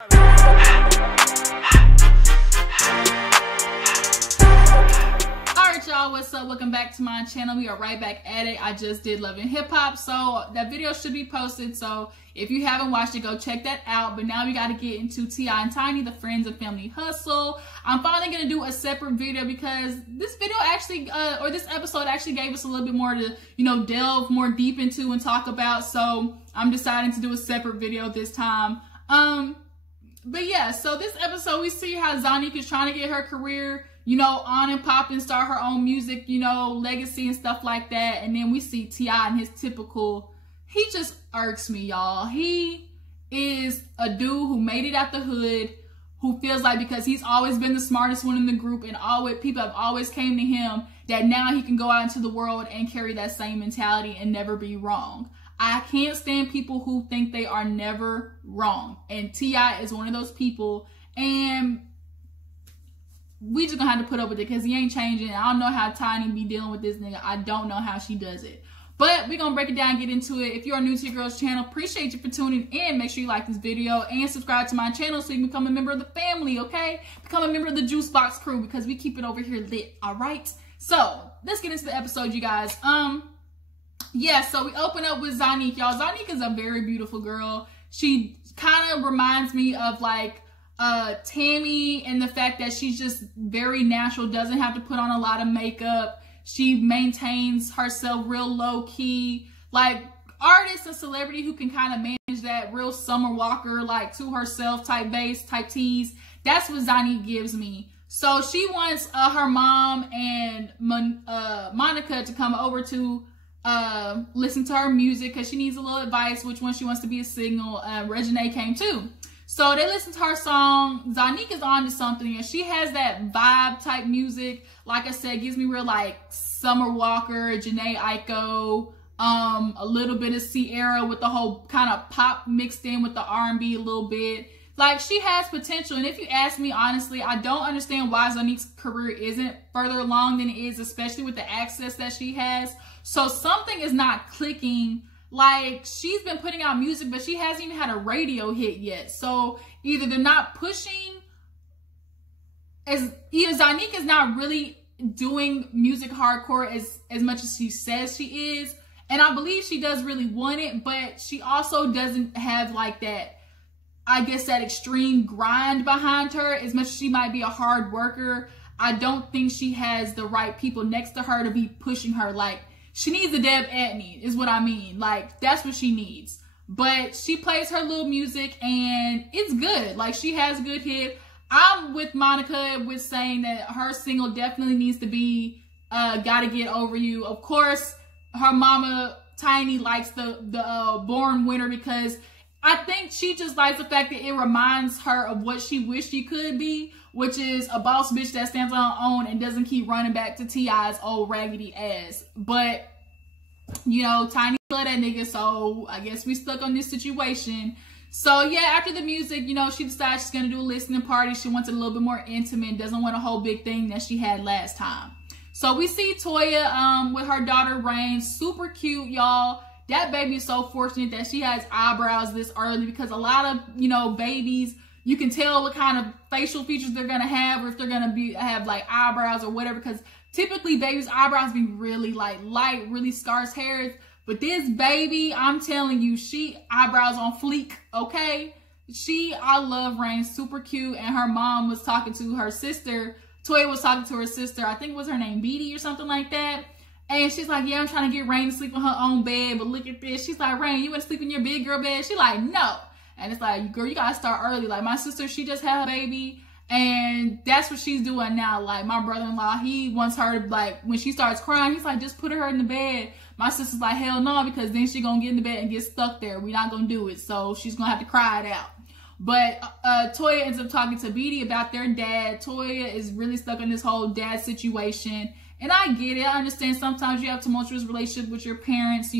Alright y'all, what's up? Welcome back to my channel. We are right back at it. I just did Love and Hip Hop, so that video should be posted, so if you haven't watched it, go check that out. But now we got to get into T.I and Tiny, the Friends of Family Hustle. I'm finally going to do a separate video because this video actually, or this episode actually gave us a little bit more to, delve more deep into and talk about, so I'm deciding to do a separate video this time. But yeah, so this episode we see how Zonnique is trying to get her career, on and popping, start her own music, legacy and stuff like that. And then we see T.I and his typical, he just irks me, y'all. He is a dude who made it out the hood, who feels like because he's always been the smartest one in the group and people have always came to him, that now he can go out into the world and carry that same mentality and never be wrong. I can't stand people who think they are never wrong. And T.I is one of those people. And we just gonna have to put up with it because he ain't changing. I don't know how Tiny be dealing with this nigga. I don't know how she does it. But we're gonna break it down and get into it. If you are new to your girl's channel, appreciate you for tuning in. Make sure you like this video and subscribe to my channel so you can become a member of the family, okay? Become a member of the Juice Box crew because we keep it over here lit, all right? So let's get into the episode, you guys. Yeah, so we open up with Zonnique, y'all. Zonnique is a very beautiful girl. She kind of reminds me of like Tommi, and the fact that she's just very natural, doesn't have to put on a lot of makeup. She maintains herself real low key, like artists and celebrity who can kind of manage that real Summer Walker, like to herself type bass, type tease. That's what Zonnique gives me. So she wants her mom and Monica to come over to listen to her music because she needs a little advice which one she wants to be a signal. Reginae came too. So they listen to her song. Zonnique is on to something, and she has that vibe type music. Like I said, gives me real like Summer Walker, Janae Aiko, a little bit of Sierra with the whole kind of pop mixed in with the R&B a little bit. Like, she has potential. And if you ask me honestly, I don't understand why Zonnique's career isn't further along than it is, especially with the access that she has. So something is not clicking. Like, she's been putting out music, but she hasn't even had a radio hit yet. So either they're not pushing, either Zonnique is not really doing music hardcore as much as she says she is. And I believe she does really want it, but she also doesn't have like that, I guess, that extreme grind behind her. As much as she might be a hard worker, I don't think she has the right people next to her to be pushing her. Like, she needs a Deb Antney is what I mean. Like, that's what she needs. But she plays her little music and it's good. Like, she has a good hit. I'm with Monica with saying that her single definitely needs to be Gotta Get Over You. Of course, her mama Tiny likes the Born Winner because I think she just likes the fact that it reminds her of what she wished she could be, which is a boss bitch that stands on her own and doesn't keep running back to T.I.'s old raggedy ass. But, Tiny love that nigga, so I guess we stuck on this situation. So, yeah, after the music, she decides she's going to do a listening party. She wants it a little bit more intimate, doesn't want a whole big thing that she had last time. So, we see Toya with her daughter, Rain. Super cute, y'all. That baby is so fortunate that she has eyebrows this early because a lot of, babies, you can tell what kind of facial features they're going to have or if they're going to have like eyebrows or whatever, because typically babies' eyebrows be really like light, really scarce hairs. But this baby, I'm telling you, she eyebrows on fleek, okay? I love Rain, super cute. And her mom was talking to her sister. Toya was talking to her sister. I think it was her name, Beatty or something like that. And she's like, yeah, I'm trying to get Rain to sleep in her own bed, but look at this. She's like, Rain, you want to sleep in your big girl bed? She's like, no. And it's like, girl, you got to start early. Like, my sister, she just had her baby, and that's what she's doing now. Like, my brother-in-law, he wants her to, like, when she starts crying, he's like, just put her in the bed. My sister's like, hell no, because then she's going to get in the bed and get stuck there. We're not going to do it. So she's going to have to cry it out. But Toya ends up talking to Beatty about their dad. Toya is really stuck in this whole dad situation. And I get it. I understand sometimes you have tumultuous relationship with your parents,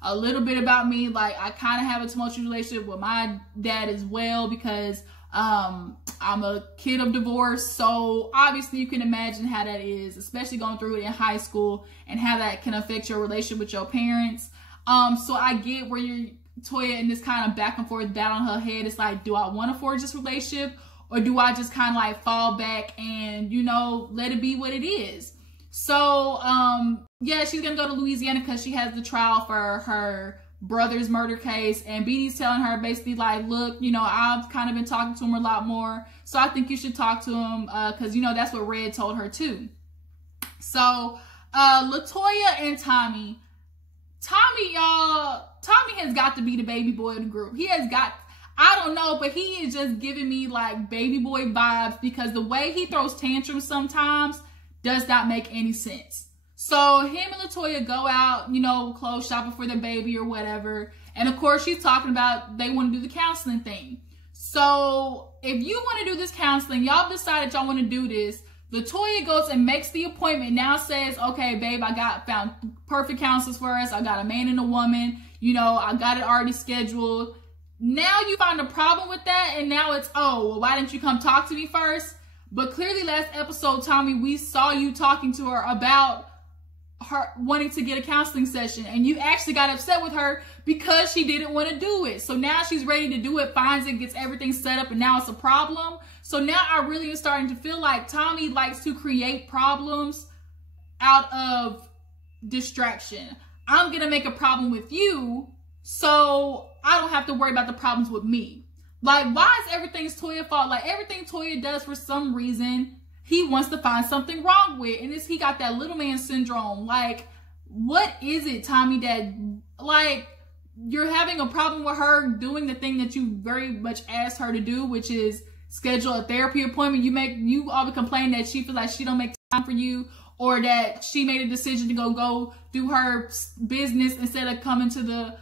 a little bit about me. Like, I kind of have a tumultuous relationship with my dad as well because I'm a kid of divorce. So obviously you can imagine how that is, especially going through it in high school and how that can affect your relationship with your parents. So I get where you're Toya in this kind of back and forth battle in her head. It's like, do I want to forge this relationship, or do I just kind of like fall back and, you know, let it be what it is? So, yeah, she's going to go to Louisiana because she has the trial for her brother's murder case. And BD's telling her basically like, look, you know, I've kind of been talking to him a lot more. So I think you should talk to him because, you know, that's what Red told her too. So, Latoya and Tommy, y'all, Tommy has got to be the baby boy of the group. He has got, I don't know, but he is just giving me like baby boy vibes because the way he throws tantrums sometimes does not make any sense. So him and Latoya go out, you know, clothes shopping for their baby or whatever. And of course she's talking about they want to do the counseling thing. So if you want to do this counseling, y'all decided y'all want to do this. Latoya goes and makes the appointment, now says, okay, babe, I found perfect counselors for us. I got a man and a woman. You know, I got it already scheduled. Now you find a problem with that, and now it's, oh, well, why didn't you come talk to me first? But clearly last episode, Tommy, we saw you talking to her about her wanting to get a counseling session, and you actually got upset with her because she didn't want to do it. So now she's ready to do it, finds it, gets everything set up, and now it's a problem. So now I really am starting to feel like Tommy likes to create problems out of distraction. I'm going to make a problem with you so I don't have to worry about the problems with me. Like, why is everything Toya's fault? Like, everything Toya does for some reason, he wants to find something wrong with. And he got that little man syndrome. Like, what is it, Tommy, that, like, you're having a problem with her doing the thing that you very much asked her to do, which is schedule a therapy appointment. You always complain that she feels like she don't make time for you, or that she made a decision to go do her business instead of coming to the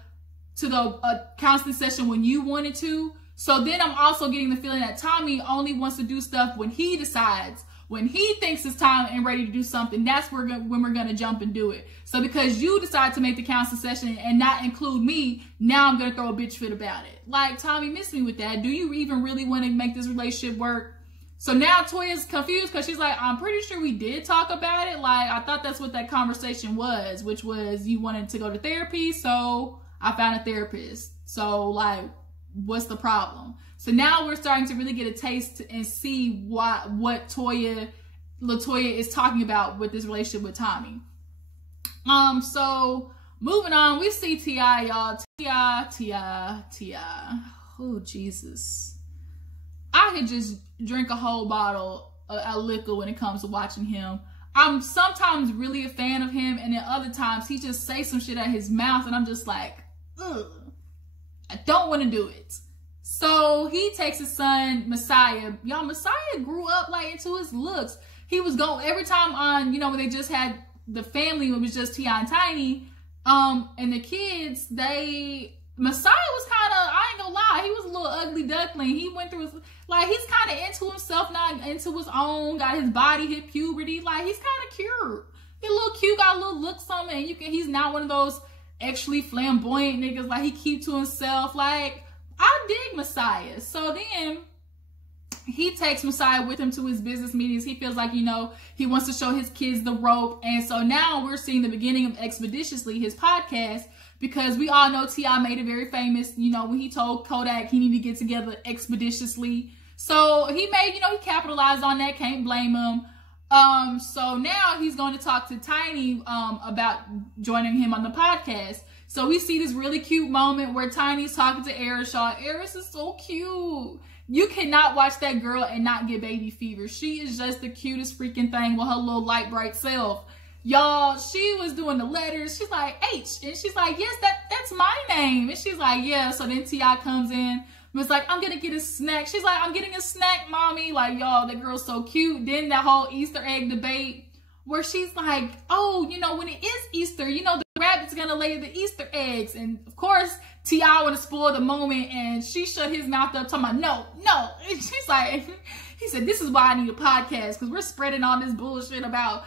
counseling session when you wanted to. So then I'm also getting the feeling that Tommy only wants to do stuff when he decides, when he thinks it's time and ready to do something. That's when we're going to jump and do it. So because you decide to make the counseling session and not include me, now I'm going to throw a bitch fit about it. Like, Tommy, miss me with that. Do you even really want to make this relationship work? So now Toya's confused because she's like, I'm pretty sure we did talk about it. Like, I thought that's what that conversation was, which was you wanted to go to therapy. So I found a therapist. So, like, what's the problem? So now we're starting to really get a taste and see what Latoya is talking about with this relationship with Tommy. So moving on, we see T.I, y'all. T.I. Oh, Jesus. I could just drink a whole bottle of liquor when it comes to watching him. I'm sometimes really a fan of him, and then other times he just says some shit out his mouth, and I'm just like, ugh, I don't want to do it. So he takes his son, Messiah. Y'all, Messiah grew up like into his looks. He was going every time on, you know, when they just had the family, it was just T.I and Tiny, and the kids, Messiah was kind of, I ain't gonna lie, he was a little ugly duckling. He went through his, like, he's kind of into himself, not into his own, got his body, hit puberty. Like, he's kind of cute. He's a little cute, got a little look something, and he's not one of those actually flamboyant niggas. Like, he keep to himself. Like, I dig Messiah. So then he takes Messiah with him to his business meetings. He feels like, you know, he wants to show his kids the rope. And so now we're seeing the beginning of Expeditiously, his podcast, because we all know T.I made it very famous, you know, when he told Kodak he needed to get together expeditiously. So he made, you know, he capitalized on that. Can't blame him. So now he's going to talk to Tiny about joining him on the podcast. So we see this really cute moment where Tiny's talking to Arishaw. Eris is so cute. You cannot watch that girl and not get baby fever. She is just the cutest freaking thing with her little light bright self. Y'all, she was doing the letters. She's like, H. And she's like, yes, that's my name. And she's like, yeah. So then T.I comes in. Was like, I'm gonna get a snack. She's like, I'm getting a snack, mommy. Like, y'all, that girl's so cute. Then that whole Easter egg debate where she's like, oh, you know, when it is Easter, you know, the rabbit's gonna lay the Easter eggs. And of course, T.I want to spoil the moment, and she shut his mouth up talking about, no. And she's like, he said, this is why I need a podcast, because we're spreading all this bullshit about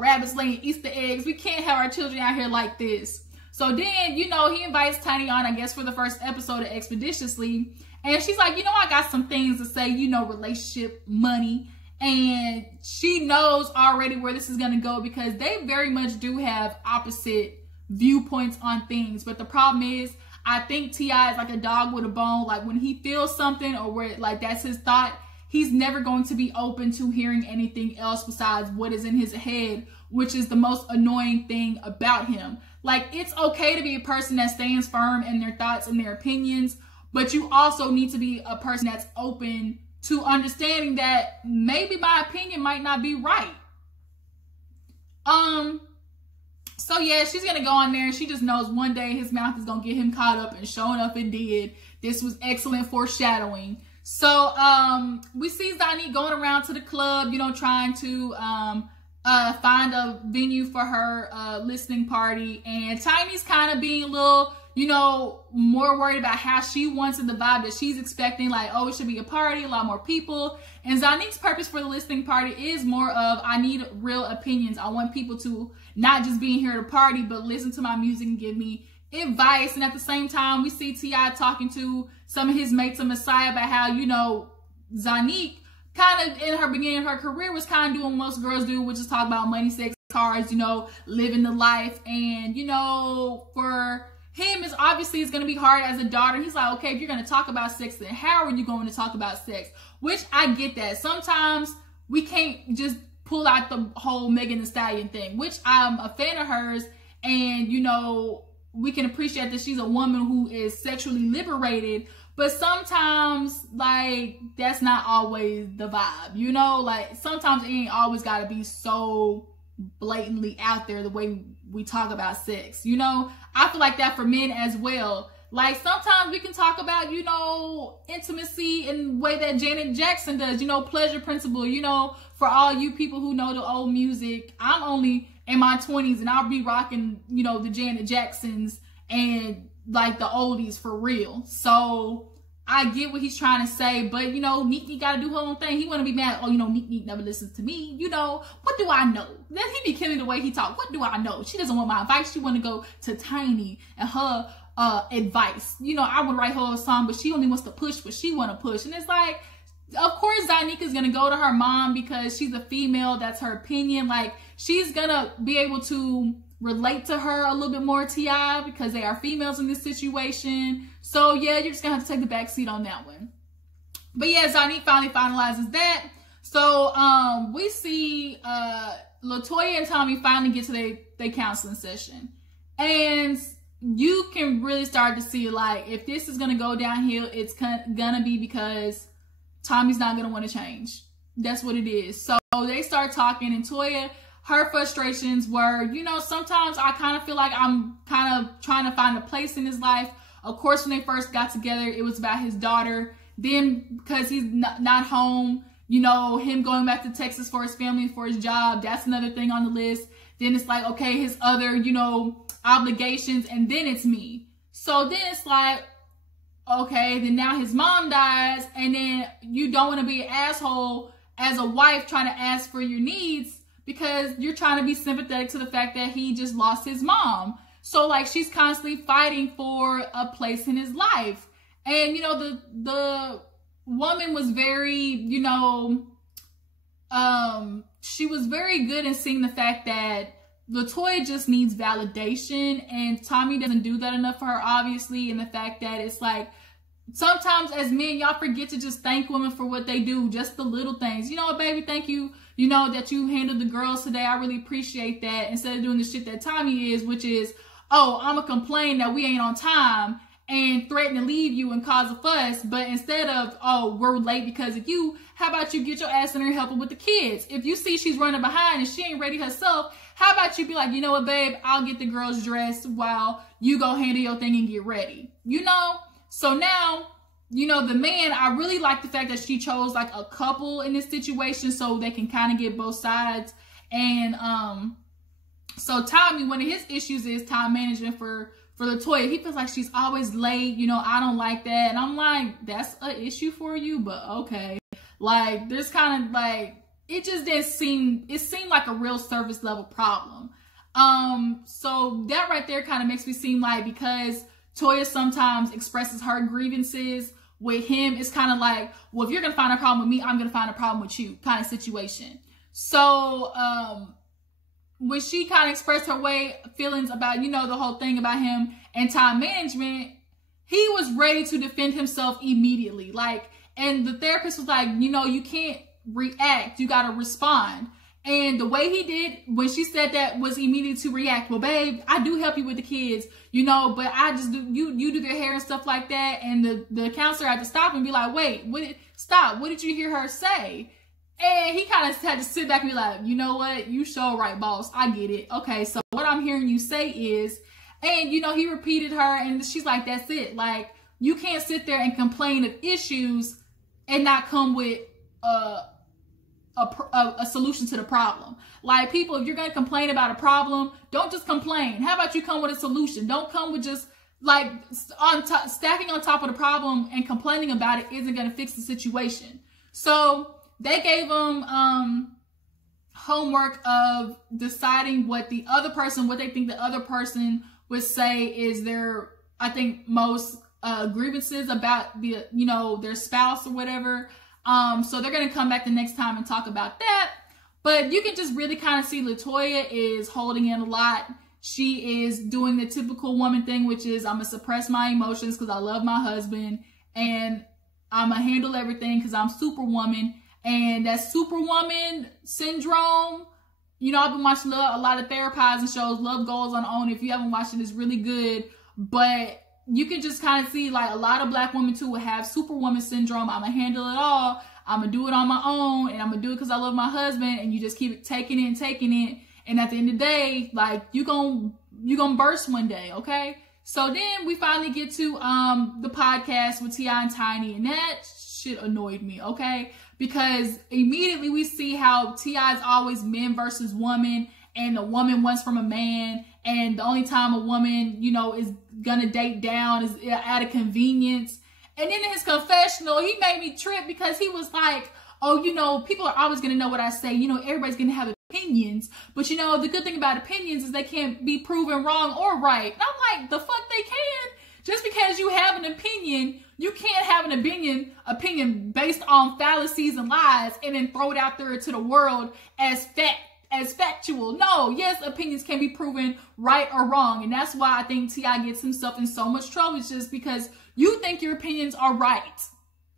rabbits laying Easter eggs. We can't have our children out here like this. So then, you know, he invites Tiny on, I guess, for the first episode of Expeditiously. And she's like, you know, I got some things to say, you know, relationship, money. And she knows already where this is going to go because they very much do have opposite viewpoints on things. But the problem is, I think T.I is like a dog with a bone. Like when he feels something or where like that's his thought, he's never going to be open to hearing anything else besides what is in his head, which is the most annoying thing about him. Like, it's okay to be a person that stands firm in their thoughts and their opinions, but you also need to be a person that's open to understanding that maybe my opinion might not be right. So yeah, she's gonna go on there and she just knows one day his mouth is gonna get him caught up, and sure enough it did. This was excellent foreshadowing. So we see Zonnique going around to the club, you know, trying to find a venue for her listening party, and Tiny's kind of being a little, you know, more worried about how she wants it, the vibe that she's expecting, like, oh, it should be a party, a lot more people. And Zonnique's purpose for the listening party is more of, I need real opinions. I want people to not just be here to party, but listen to my music and give me advice. And at the same time, we see T.I talking to some of his mates of Messiah about how, you know, Zonnique kind of in her beginning of her career was kind of doing what most girls do, which is talk about money, sex, cars, you know, living the life. And, you know, for him, is obviously it's going to be hard as a daughter. He's like, okay, if you're going to talk about sex, then how are you going to talk about sex? Which I get that. Sometimes we can't just pull out the whole Megan Thee Stallion thing, which I'm a fan of hers. And, you know, we can appreciate that she's a woman who is sexually liberated. But sometimes, like, that's not always the vibe, you know? Like, sometimes it ain't always got to be so blatantly out there the way we talk about sex, you know? I feel like that for men as well. Like, sometimes we can talk about, you know, intimacy in the way that Janet Jackson does, you know, pleasure principle, you know, for all you people who know the old music. I'm only in my 20s and I'll be rocking, you know, the Janet Jacksons and like the oldies for real. So I get what he's trying to say, but you know, Neek got to do her own thing. He want to be mad, oh, you know, Neek never listens to me. You know, what do I know? Then he be killing the way he talk. What do I know? She doesn't want my advice. She want to go to Tiny and her advice. You know, I would write her a song, but she only wants to push what she want to push. And it's like, of course Zonnique is going to go to her mom because she's a female. That's her opinion. Like, she's going to be able to relate to her a little bit more, T.I, because they are females in this situation. So yeah, you're just gonna have to take the back seat on that one. But yeah, Zonnique finally finalizes that. So we see Latoya and Tommi finally get to their counseling session, and you can really start to see, like, if this is gonna go downhill, it's gonna be because Tommy's not gonna want to change. That's what it is. So they start talking, and Toya, her frustrations were, you know, sometimes I kind of feel like I'm kind of trying to find a place in his life. Of course, when they first got together, it was about his daughter. Then, because he's not home, you know, him going back to Texas for his family and for his job, that's another thing on the list. Then it's like, okay, his other, you know, obligations, and then it's me. So then it's like, okay, then now his mom dies, and then you don't want to be an asshole as a wife trying to ask for your needs, because you're trying to be sympathetic to the fact that he just lost his mom. So, like, she's constantly fighting for a place in his life. And, you know, the woman was very, you know, she was very good in seeing the fact that Latoya just needs validation, and Tommi doesn't do that enough for her, obviously. And the fact that it's like, sometimes as men, y'all forget to just thank women for what they do, just the little things. You know what, baby, thank you, you know, that you handled the girls today. I really appreciate that. Instead of doing the shit that Tommi is, which is, oh, I'm going to complain that we ain't on time and threaten to leave you and cause a fuss. But instead of, oh, we're late because of you, how about you get your ass in there helping with the kids? If you see she's running behind and she ain't ready herself, how about you be like, you know what, babe, I'll get the girls dressed while you go handle your thing and get ready. You know? So now, you know, the man, I really like the fact that she chose like a couple in this situation so they can kind of get both sides. And so Tommi, one of his issues is time management for Latoya. He feels like she's always late. You know, I don't like that. And I'm like, that's an issue for you, but okay. Like, there's kind of like, it just didn't seem, it seemed like a real surface level problem. So that right there kind of makes me seem like, because Toya sometimes expresses her grievances with him, it's kind of like, well, if you're going to find a problem with me, I'm going to find a problem with you kind of situation. So, when she kind of expressed her feelings about, you know, the whole thing about him and time management, he was ready to defend himself immediately. Like, and the therapist was like, you know, you can't react, you gotta respond. And the way he did when she said that was immediately to react. Well, babe, I do help you with the kids, you know, but I just do, you do their hair and stuff like that. And the counselor had to stop and be like, wait, stop. What did you hear her say? And he kind of had to sit back and be like, you know what? You sure right, boss. I get it. Okay, so what I'm hearing you say is, and you know, he repeated her and she's like, that's it. Like, you can't sit there and complain of issues and not come with a solution to the problem. Like, people, if you're going to complain about a problem, don't just complain. How about you come with a solution? Don't come with just like stacking on top of the problem and complaining about it isn't going to fix the situation. So they gave them homework of deciding what they think the other person would say is their, I think, most grievances about the, you know, their spouse or whatever. So they're going to come back the next time and talk about that. But you can just really kind of see Latoya is holding in a lot. She is doing the typical woman thing, which is I'm going to suppress my emotions because I love my husband. And I'm going to handle everything because I'm superwoman. And that superwoman syndrome, you know, I've been watching a lot of therapizing shows. Love Goes on OWN. If you haven't watched it, it's really good. But you can just kind of see like a lot of black women too will have superwoman syndrome. I'm going to handle it all. I'm going to do it on my own. And I'm going to do it because I love my husband. And you just keep taking it. And at the end of the day, like, you gonna burst one day, okay? So then we finally get to the podcast with T.I and Tiny. And that shit annoyed me, okay? Because immediately we see how T.I is always men versus woman. And a woman wants from a man. And the only time a woman, you know, is gonna date down is out of convenience. And then in his confessional, he made me trip because he was like, oh, you know, people are always gonna know what I say. You know, everybody's gonna have opinions. But, you know, the good thing about opinions is they can't be proven wrong or right. And I'm like, the fuck they can? Just because you have an opinion, you can't have an opinion based on fallacies and lies and then throw it out there to the world as factual. No, yes, opinions can be proven right or wrong. And that's why I think T.I gets himself in so much trouble. It's just because you think your opinions are right.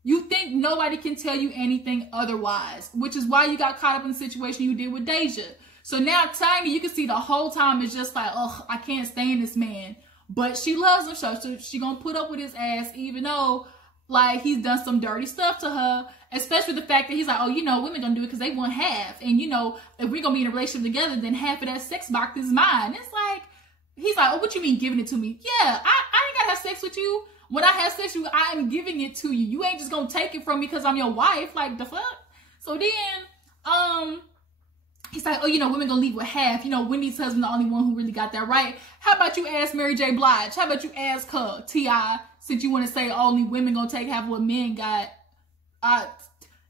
You think nobody can tell you anything otherwise, which is why you got caught up in the situation you did with Deja. So now Tiny, you can see the whole time is just like, oh, I can't stand this man. But she loves him, so she gonna put up with his ass, even though, like, he's done some dirty stuff to her. Especially the fact that he's like, oh, you know, women gonna do it because they want half. And, you know, if we're gonna be in a relationship together, then half of that sex box is mine. It's like, he's like, oh, what you mean giving it to me? Yeah, I ain't gotta have sex with you. When I have sex with you, I am giving it to you. You ain't just gonna take it from me because I'm your wife. Like, the fuck? So then, he's like, oh, you know, women gonna leave with half. You know, Wendy's husband, the only one who really got that right. How about you ask Mary J. Blige? How about you ask her, T.I., since you want to say only women gonna take half what men got?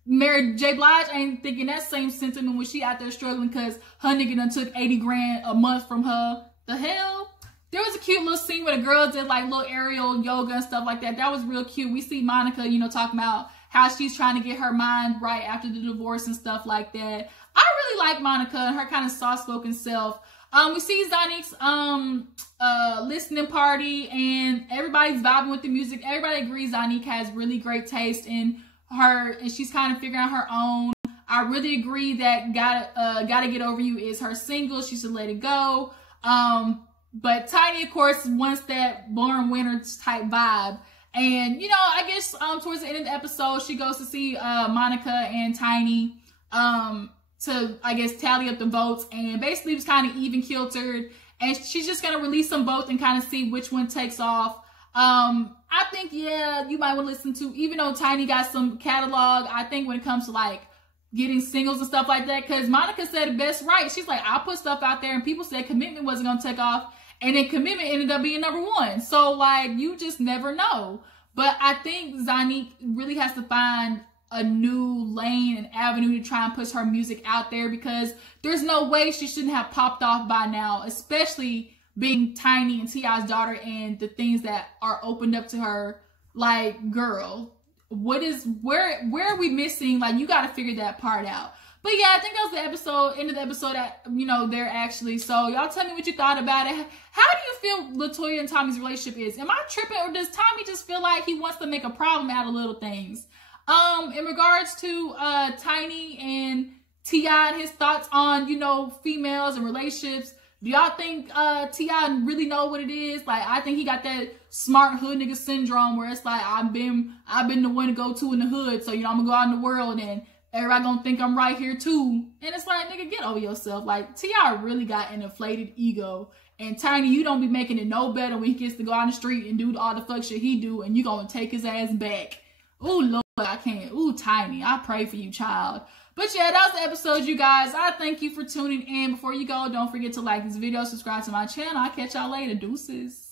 Mary J. Blige ain't thinking that same sentiment when she out there struggling because her nigga done took 80 grand a month from her. The hell? There was a cute little scene where the girl did like little aerial yoga and stuff like that. That was real cute. We see Monica, you know, talking about how she's trying to get her mind right after the divorce and stuff like that. I really like Monica and her kind of soft-spoken self. We see Zonnique's listening party and everybody's vibing with the music. Everybody agrees Zonnique has really great taste in her and she's kind of figuring out her own. I really agree that Gotta Get Over You is her single. She should let it go. But Tiny, of course, wants that Born Winner type vibe. And, you know, I guess towards the end of the episode, she goes to see Monica and Tiny to, I guess, tally up the votes. And basically it was kind of even-kiltered. And she's just going to release them both and kind of see which one takes off. I think, yeah, you might want to listen to, even though Tiny got some catalog, I think when it comes to, like, getting singles and stuff like that, because Monica said it best right. She's like, I put stuff out there and people said Commitment wasn't going to take off. And then Commitment ended up being #1. So, like, you just never know. But I think Zonnique really has to find a new lane and avenue to try and push her music out there because there's no way she shouldn't have popped off by now, especially being Tiny and T.I.'s daughter and the things that are opened up to her. Like, girl, where are we missing? Like, you got to figure that part out. But yeah, I think that was the episode, end of the episode that, you know, they're actually. So y'all tell me what you thought about it. How do you feel Latoya and Tommi's relationship is? Am I tripping, or does Tommi just feel like he wants to make a problem out of little things? In regards to Tiny and T.I and his thoughts on, you know, females and relationships, do y'all think T.I really know what it is? Like, I think he got that smart hood nigga syndrome where it's like, I've been the one to go to in the hood, so, you know, I'm gonna go out in the world and everybody gonna think I'm right here too. And it's like, nigga, get over yourself. Like, T.I really got an inflated ego. And Tiny, you don't be making it no better when he gets to go on the street and do all the fuck shit he do, and you gonna take his ass back. Ooh, Lord, I can't. Ooh, Tiny, I pray for you, child. But yeah, that was the episode, you guys. I thank you for tuning in. Before you go, don't forget to like this video, subscribe to my channel. I'll catch y'all later. Deuces.